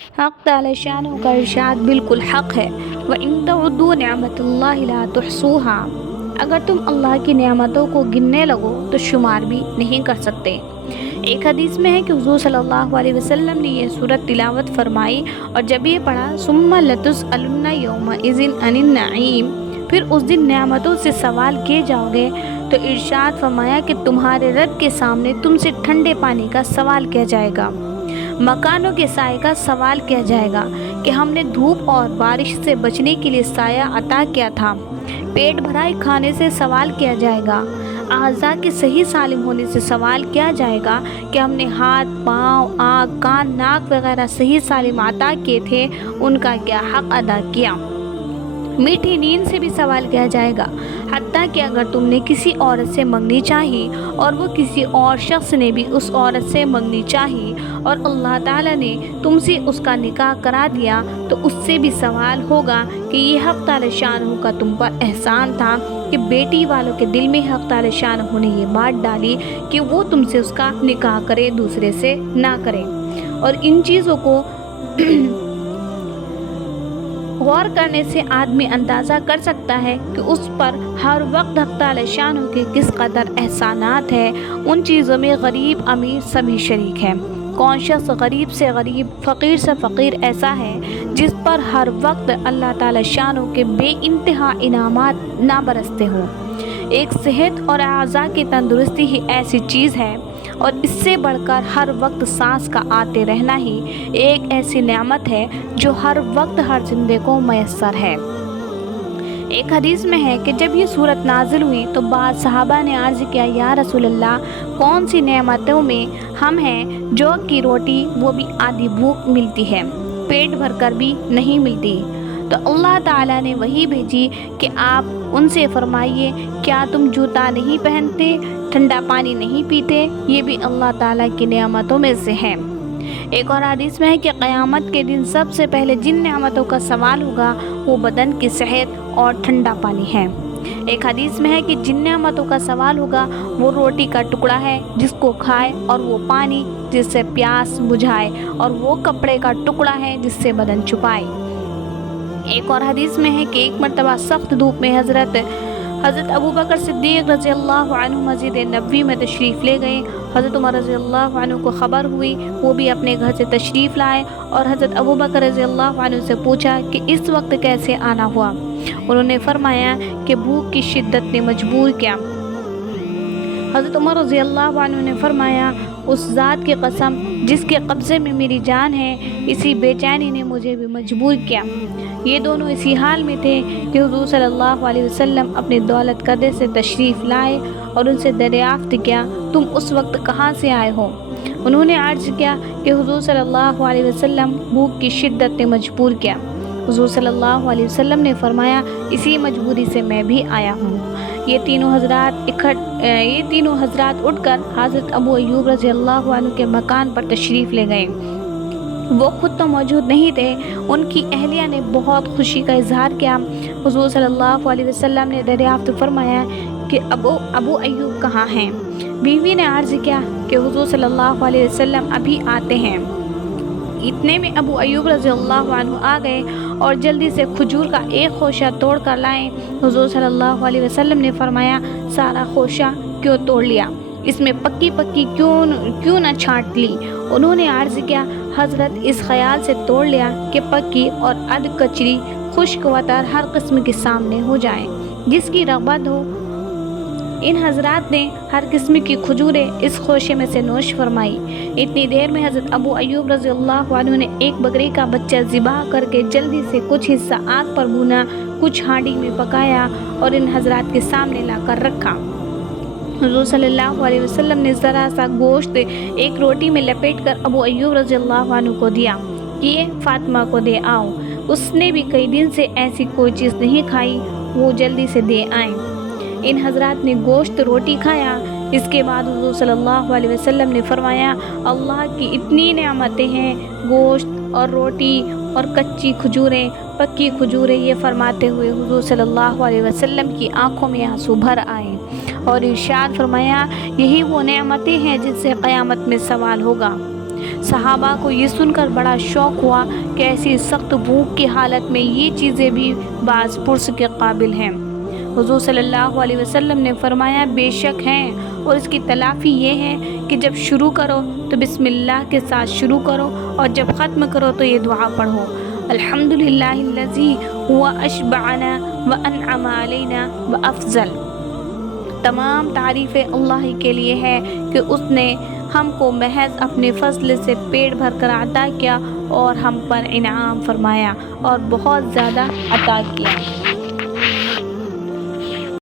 حق تعالی شان کا ارشاد بالکل حق ہے، وَإِن تَعُدُّوا نِعْمَتَ اللَّهِ لَا تُحْصُوهَا، اگر تم اللہ کی نعمتوں کو گننے لگو تو شمار بھی نہیں کر سکتے۔ ایک حدیث میں ہے کہ حضور صلی اللہ علیہ وسلم نے یہ سورت تلاوت فرمائی اور جب یہ پڑھا ثُمَّ لَتُسْأَلُنَّ يَوْمَئِذٍ عَنِ النَّعِيمِ، پھر اس دن نعمتوں سے سوال کیے جاؤ گے، تو ارشاد فرمایا کہ تمہارے رب کے سامنے تم سے ٹھنڈے پانی کا سوال کیا جائے گا، مکانوں کے سائے کا سوال کیا جائے گا کہ ہم نے دھوپ اور بارش سے بچنے کے لیے سایہ عطا کیا تھا، پیٹ بھرائی کھانے سے سوال کیا جائے گا، اعضاء کے صحیح سالم ہونے سے سوال کیا جائے گا کہ ہم نے ہاتھ، پاؤں، آنکھ، کان، ناک وغیرہ صحیح سالم عطا کیے تھے، ان کا کیا حق ادا کیا۔ میٹھی نیند سے بھی سوال کیا جائے گا، حتیٰ کہ اگر تم نے کسی عورت سے منگنی چاہی اور وہ کسی اور شخص نے بھی اس عورت سے منگنی چاہی اور اللہ تعالیٰ نے تم سے اس کا نکاح کرا دیا تو اس سے بھی سوال ہوگا کہ یہ حق تعالی شانہ کا تم پر احسان تھا کہ بیٹی والوں کے دل میں حق تعالی شانہ نے یہ بات ڈالی کہ وہ تم سے اس کا نکاح کرے، دوسرے سے نہ کرے۔ اور ان چیزوں کو غور کرنے سے آدمی اندازہ کر سکتا ہے کہ اس پر ہر وقت حق تعالی شانہ کے کس قدر احسانات ہیں۔ ان چیزوں میں غریب امیر سبھی شریک ہیں۔ کون شخص غریب سے غریب، فقیر سے فقیر ایسا ہے جس پر ہر وقت اللہ تعالی شانہ کے بے انتہا انعامات نہ برستے ہوں۔ ایک صحت اور اعضاء کی تندرستی ہی ایسی چیز ہے اور اس سے بڑھ کر ہر وقت سانس کا آتے رہنا ہی ایک ایسی نعمت ہے جو ہر وقت ہر زندے کو میسر ہے۔ ایک حدیث میں ہے کہ جب یہ سورت نازل ہوئی تو بعض صحابہ نے عرض کیا، یا رسول اللہ، کون سی نعمتوں میں ہم ہیں جو کہ روٹی وہ بھی آدھی بھوک ملتی ہے، پیٹ بھر کر بھی نہیں ملتی؟ تو اللہ تعالیٰ نے وحی بھیجی کہ آپ ان سے فرمائیے، کیا تم جوتا نہیں پہنتے، ٹھنڈا پانی نہیں پیتے؟ یہ بھی اللہ تعالیٰ کی نعمتوں میں سے ہیں۔ ایک اور حدیث میں ہے کہ قیامت کے دن سب سے پہلے جن نعمتوں کا سوال ہوگا وہ بدن کی صحت اور ٹھنڈا پانی ہے۔ ایک حدیث میں ہے کہ جن نعمتوں کا سوال ہوگا وہ روٹی کا ٹکڑا ہے جس کو کھائے، اور وہ پانی جس سے پیاس بجھائے، اور وہ کپڑے کا ٹکڑا ہے جس سے بدن چھپائے۔ ایک اور حدیث میں ہے کہ ایک مرتبہ سخت دھوپ میں حضرت ابوبکر صدیق رضی اللہ عنہ مسجد نبوی میں تشریف لے گئے۔ حضرت عمر رضی اللہ عنہ کو خبر ہوئی، وہ بھی اپنے گھر سے تشریف لائے اور حضرت ابوبکر رضی اللہ عنہ سے پوچھا کہ اس وقت کیسے آنا ہوا؟ انہوں نے فرمایا کہ بھوک کی شدت نے مجبور کیا۔ حضرت عمر رضی اللہ عنہ نے فرمایا، اس ذات کی قسم جس کے قبضے میں میری جان ہے، اسی بے چینی نے مجھے بھی مجبور کیا۔ یہ دونوں اسی حال میں تھے کہ حضور صلی اللہ علیہ وسلم اپنے دولت قدر سے تشریف لائے اور ان سے دریافت کیا، تم اس وقت کہاں سے آئے ہو؟ انہوں نے عرض کیا کہ حضور صلی اللہ علیہ وسلم بھوک کی شدت نے مجبور کیا۔ حضور صلی اللہ علیہ وسلم نے فرمایا، اسی مجبوری سے میں بھی آیا ہوں۔ یہ تینوں حضرات اٹھ کر حضرت ابو ایوب رضی اللہ عنہ کے مکان پر تشریف لے گئے۔ وہ خود تو موجود نہیں تھے، ان کی اہلیہ نے بہت خوشی کا اظہار کیا۔ حضور صلی اللہ علیہ وسلم نے دریافت فرمایا کہ ابو ایوب کہاں ہیں؟ بیوی نے عرض کیا کہ حضور صلی اللہ علیہ وسلم ابھی آتے ہیں۔ اتنے میں ابو ایوب رضی اللہ عنہ آ گئے اور جلدی سے کھجور کا ایک خوشہ توڑ کر لائے۔ حضور صلی اللہ علیہ وسلم نے فرمایا، سارا خوشہ کیوں توڑ لیا؟ اس میں پکی کیوں نہ چھانٹ لی؟ انہوں نے عرض کیا، حضرت اس خیال سے توڑ لیا کہ پکی اور ادھ کچری خشک وتر ہر قسم کے سامنے ہو جائیں، جس کی رغبت ہو۔ ان حضرات نے ہر قسم کی کھجوریں اس خوشے میں سے نوش فرمائی۔ اتنی دیر میں حضرت ابو ایوب رضی اللہ عنہ نے ایک بکری کا بچہ ذبح کر کے جلدی سے کچھ حصہ آگ پر بھونا، کچھ ہانڈی میں پکایا اور ان حضرات کے سامنے لا کر رکھا۔ حضور صلی اللہ علیہ وسلم نے ذرا سا گوشت ایک روٹی میں لپیٹ کر ابو ایوب رضی اللہ عنہ کو دیا کہ یہ فاطمہ کو دے آؤ، اس نے بھی کئی دن سے ایسی کوئی چیز نہیں کھائی، وہ جلدی سے دے آئیں۔ ان حضرات نے گوشت روٹی کھایا۔ اس کے بعد حضور صلی اللہ علیہ وسلم نے فرمایا، اللہ کی اتنی نعمتیں ہیں، گوشت اور روٹی اور کچی کھجوریں، پکی کھجوریں، یہ فرماتے ہوئے حضور صلی اللہ علیہ وسلم کی آنکھوں میں آنسو بھر آئے اور ارشاد فرمایا، یہی وہ نعمتیں ہیں جن سے قیامت میں سوال ہوگا۔ صحابہ کو یہ سن کر بڑا شوق ہوا کہ ایسی سخت بھوک کی حالت میں یہ چیزیں بھی باز پرس کے قابل ہیں۔ حضور صلی اللہ علیہ وسلم نے فرمایا بے شک ہیں، اور اس کی تلافی یہ ہے کہ جب شروع کرو تو بسم اللہ کے ساتھ شروع کرو، اور جب ختم کرو تو یہ دعا پڑھو، الحمدللہ الذی هو اشبعنا وانعم علینا وافضل۔ تمام تعریفیں اللہ ہی کے لیے ہے کہ اس نے ہم کو محض اپنے فضل سے پیٹ بھر کر عطا کیا اور ہم پر انعام فرمایا اور بہت زیادہ عطا کیا۔